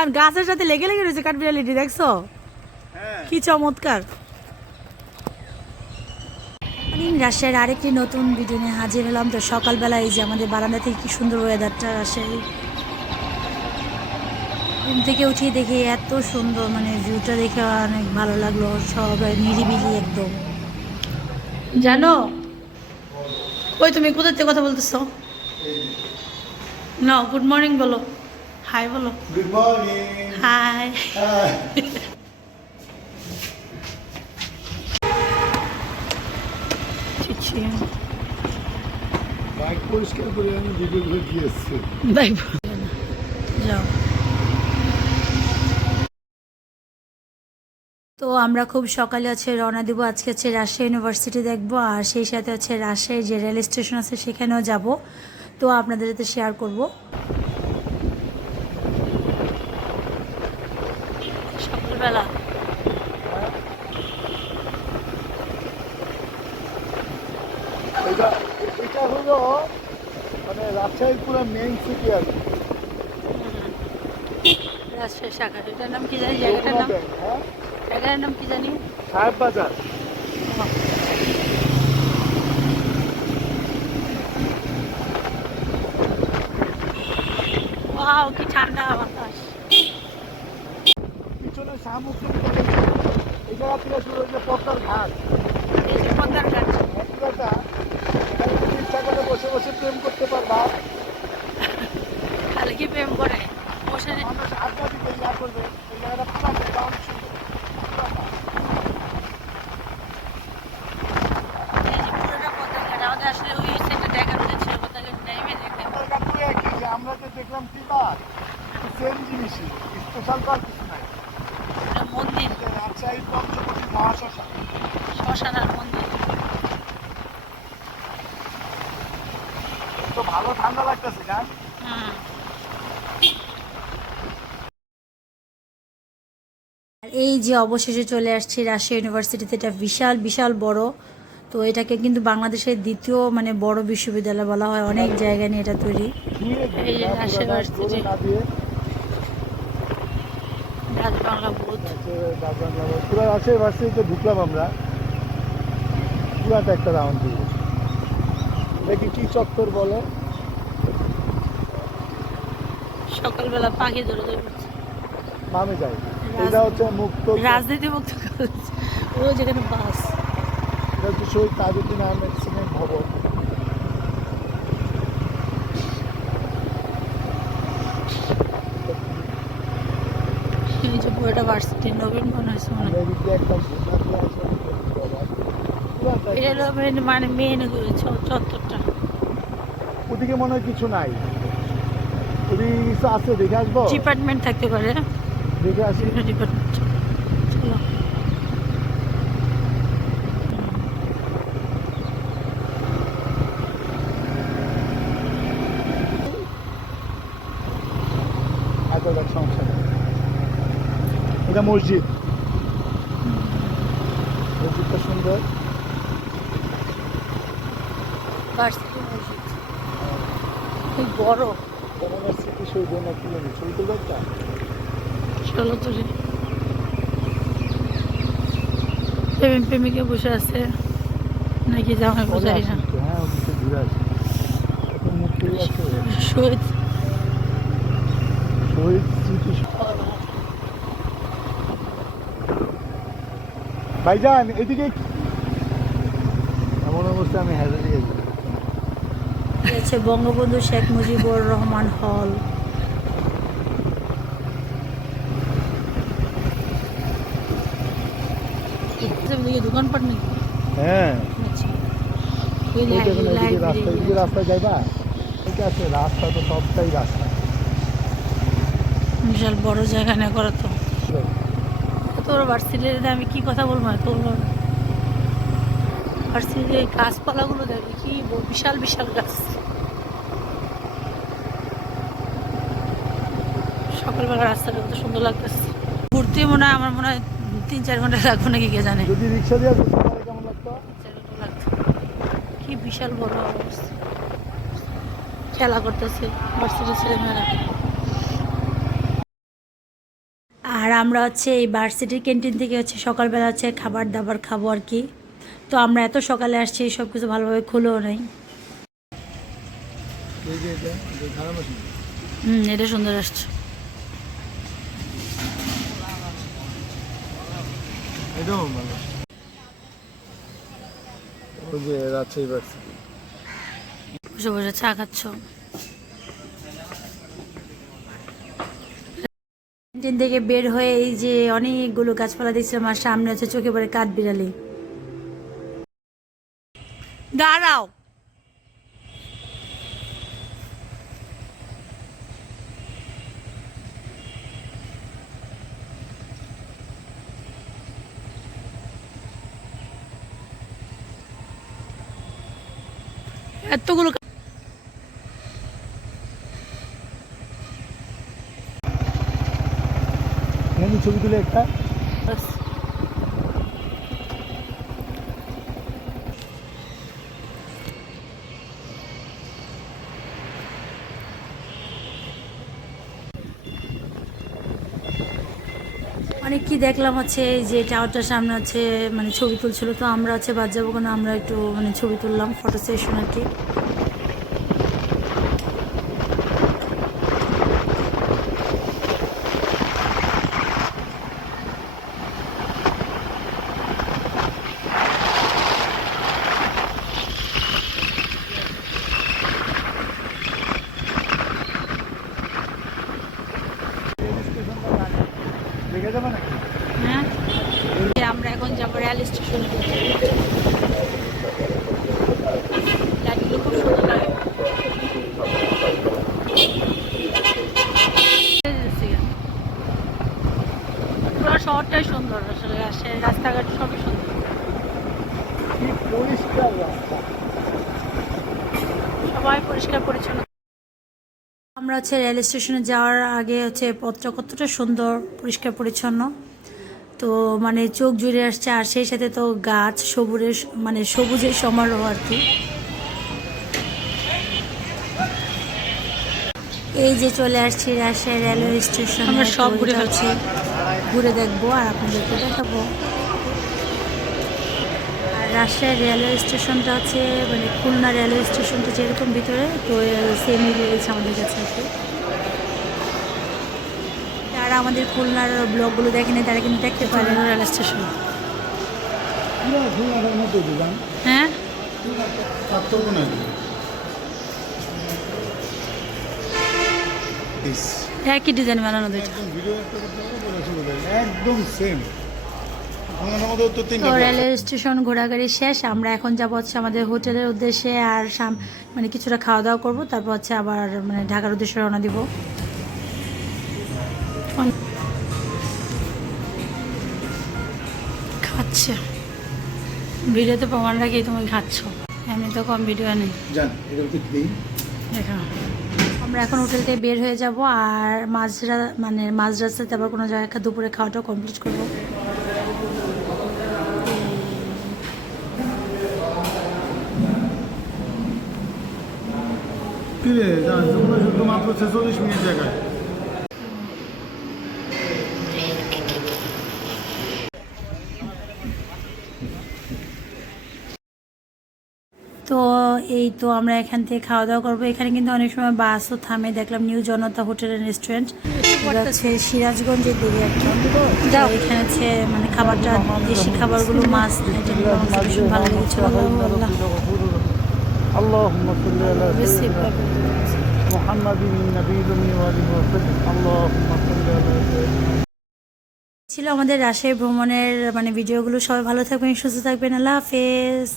জান গাছের সাথে লেগে লেগে রয়েছে কাঠবিড়ালিটি, দেখছো কি চমৎকার। রাজশাহীর আরেকটি নতুন ভিডিও নিয়ে হাজির হলাম। তো সকালবেলা এই যে আমাদের বারান্দা থেকে কি সুন্দর ওয়েদারটা, রাজশাহী ঘুম থেকে উঠিয়ে দেখি এত সুন্দর, মানে ভিউটা দেখে অনেক ভালো লাগলো। সবাই নিরিবিলি একদম। জানো ওই তুমি কোথা থেকে কথা বলতেছো? না, গুড মর্নিং বলো, হাই বলো। Good morning. হাই। বাইক পরিষ্কার করে আমি ভিডিও করে দিয়ে এসেছি। যাও। তো আমরা খুব সকালে রওনা দিব। আজকে রাজশাহী ইউনিভার্সিটি দেখবো, আর সেই সাথে রাজশাহী যে রেল স্টেশন আছে সেখানেও যাব। তো আপনাদের সাথে শেয়ার করব সকালবেলা। এটা হলো মানে রাজশাহীর পুরো মেইন সিটি আর কি। রাজশাহী শাখা, এটার নাম কি জানি, জায়গাটার নাম, জায়গাটার নাম কি জানি, সাহেব বাজার। ওয়াও, কি ঠান্ডা বাতাস। পিছনে শাহমুখী এই জায়গা থেকে শুরু হয়েছে পদ্মার ঘাট। এই যে পদ্মার ঘাট, পদ্মাটা ইচ্ছা করে বসে বসে প্রেম করতে পারবা। খালি কি প্রেম করে বসে? মানুষ আড্ডা দিতে ইয়া করবে, এই জায়গাটা পুরো অনেক সুন্দর। আসলে ওই সেটা দেখানো যাচ্ছে, পদ্মার নেমে দেখে আমরা যে দেখলাম টিবার সেম জিনিসই, স্পেশাল তো আর কিছু নাই। মন্দির, রাজশাহীর পঞ্চবটি মহাশ্মশান, শ্মশান আর মন্দির। তো ভালো ঠান্ডা লাগতেছে না? এই যে অবশেষে চলে আসছি রাজশাহী ইউনিভার্সিটিতে। এটা বিশাল বিশাল বড়। তো এটাকে কিন্তু বাংলাদেশের দ্বিতীয় মানে বড় বিশ্ববিদ্যালয় বলা হয়, অনেক জায়গা নিয়ে এটা তৈরি। এই যে রাজশাহী ইউনিভার্সিটি, রাজবাংলা বুথ। পুরো রাজশাহী ইউনিভার্সিটিতে ঢুকলাম আমরা, পুরাটা একটা রাউন্ড দিব। দেখি কি চত্বর বলে। সকালবেলা পাখি ধরে ধরে উঠছে। নামে যাই, এটা হচ্ছে মুক্ত রাজনীতি মুক্ত কলেজ, ও যেখানে বাস। এটা হচ্ছে শহীদ তাজউদ্দিন আহমেদ সিংহের ভবন। এই যে পুরোটা ভার্সিটি নবীন মনে হয়েছে মনে হয়। এটা হলো মানে মেন চত্বরটা। ওদিকে মনে হয় কিছু নাই, ওদিকে কিছু আছে, দেখে আসবো। ডিপার্টমেন্ট থাকতে পারে, দেখে আসি। ডিপার্টমেন্ট। চলো। এত দেখ সমস্যা নেই। এটা মসজিদ, মসজিদটা সুন্দর। ভার্সিটি মসজিদ খুব বড়। কমনের স্মৃতি শহীদ না কি জানি, ছবি তুলবে একটা। চলো তুলি। প্রেমিক প্রেমিকা বসে আছে নাকি জামাই বোঝাই না। হ্যাঁ, ওদিকে ঘুরে আসি। এখন মুক্তি আছে শহীদ শহীদ স্মৃতি। ভাইজান এদিকে এমন অবস্থা আমি হারিয়ে গেছি। বঙ্গবন্ধু শেখ মুজিবুর রহমান হল। দোকানপাট নেই। হ্যাঁ, আচ্ছা, রাস্তায় যাইবা, ঠিক আছে। রাস্তা তো সবটাই রাস্তা, বিশাল বড় জায়গা না করা তো। তোর ভার্সিটিতে আমি কি কথা বলবো, তোর ভার্সিটির এই গাছপালাগুলো দেখবি কি বিশাল বিশাল গাছ। সকালবেলা রাস্তাটা কত সুন্দর লাগতেছে। ঘুরতে মনে হয় আমার মনে হয় 3-4 ঘন্টা লাগবে নাকি কে জানে। যদি রিক্সা দিয়ে কেমন লাগতো। কি বিশাল বড় অবস্থা, খেলা করতেছে ভার্সিটির ছেলেমেয়েরা। আমরা হচ্ছে এই ভার্সিটির ক্যান্টিন থেকে হচ্ছে সকালবেলা হচ্ছে খাবার দাবার খাবো আর কি। তো আমরা এত সকালে আসছি, সব কিছু ভালোভাবে খুলেও নাই। এই যে এটা খারাপ আছে। এটা সুন্দর আসছে। এটাও ভালো। ওই যে রাজশাহী ভার্সিটি। বসে বসে চা খাচ্ছ। ক্যান্টিন থেকে বের হয়ে এই যে অনেকগুলো গাছপালা দেখছিলাম, আর সামনে হচ্ছে চোখে পড়ে কাঠবিড়ালি। দাঁড়াও। এতগুলো ছবি তুলে একটা অনেক কি দেখলাম হচ্ছে এই যে টাওয়ারটার সামনে হচ্ছে মানে ছবি তুলছিল, তো আমরা হচ্ছে বাদ যাবো কেন, আমরা একটু মানে ছবি তুললাম, ফটো সেশন আর কি। দেখে যাবে নাকি? হ্যাঁ, আমরা এখন যাবো রেল স্টেশনে। লাইটগুলো খুব সুন্দর লাগে। পুরো শহরটাই সুন্দর আসলে, রাস্তাঘাট সবই সুন্দর, কি পরিষ্কার রাস্তা। সবাই পরিষ্কার পরিচ্ছন্ন। আমরা হচ্ছে রেল স্টেশনে যাওয়ার আগে হচ্ছে পথটা কতটা সুন্দর, পরিষ্কার পরিচ্ছন্ন, তো মানে চোখ জুড়ে আসছে। আর সেই সাথে তো গাছ সবুজের মানে সবুজের সমারোহ আর কি। এই যে চলে আসছি রাজশাহী রেলওয়ে স্টেশন, আমরা সব ঘুরে যাচ্ছি, ঘুরে দেখবো আর আপনাদেরকে দেখাবো। আর রাজশাহী রেলওয়ে স্টেশনটা হচ্ছে মানে খুলনা রেলওয়ে স্টেশনটা যেরকম ভিতরে, তো সেমই লেগেছে আমাদের কাছে আর কি। যারা আমাদের খুলনার ব্লগগুলো দেখেনি তারা কিন্তু দেখতে পারেন রেল স্টেশন। হ্যাঁ, একই ডিজাইন বানানো দুইটা। একদম সেম। তো রেলওয়ে স্টেশন ঘোরাঘুরি শেষ, আমরা এখন যাব হচ্ছে আমাদের হোটেলের উদ্দেশ্যে, আর মানে কিছুটা খাওয়া দাওয়া করবো, তারপর হচ্ছে আবার মানে ঢাকার উদ্দেশ্যে রওনা দিব। খাচ্ছে ভিডিওতে প্রমাণ রাখি তুমি খাচ্ছ, এমনি তো কম ভিডিও নেই। দেখা, আমরা এখন হোটেল থেকে বের হয়ে যাব, আর মাঝ রাস্তাতে আবার কোনো জায়গায় দুপুরে খাওয়াটাও কমপ্লিট করবো। মাত্র 46 মিনিট জায়গায়। তো এই তো আমরা এখান থেকে খাওয়া দাওয়া করবো। এখানে কিন্তু অনেক সময় বাসও থামে, দেখলাম new Janata hotel and restaurant, হচ্ছে সিরাজগঞ্জের দিকে আর কি। এখানে হচ্ছে মানে খাবারটা, দেশি খাবারগুলো, মাছ আইটেমগুলো আমার ভীষণ ভালো লেগেছিল। اللهم صل على سيدنا محمد النبي الأمي وآله وسلم اللهم صل على سيدنا। ছিল আমাদের রাজশাহী ভ্রমণের মানে ভিডিওগুলো। সবাই ভালো থাকবেন, সুস্থ থাকবেন, আল্লাহ হাফেজ।